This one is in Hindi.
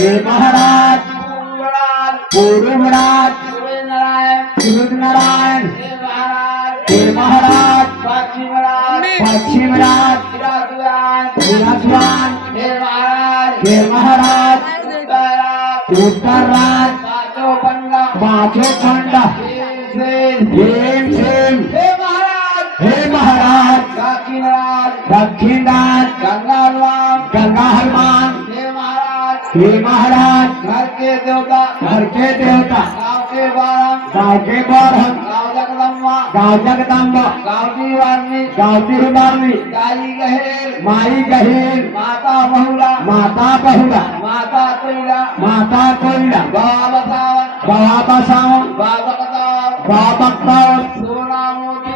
हे महाराज पूर्वराज सूर्यनारायण हे महाराज पश्चिमराज विराजमान हे महाराज उत्तरराज पांचों खंड भीम सिंह हे महाराज दक्षिणराज गंगा हनुमान हे महाराज घर के देवता गाँव के बारह गाँव जगदम्बा गाँव की वारनी माई गहेर माता बहुला माता कोयला बाबा बसावन बाबा सोना मोती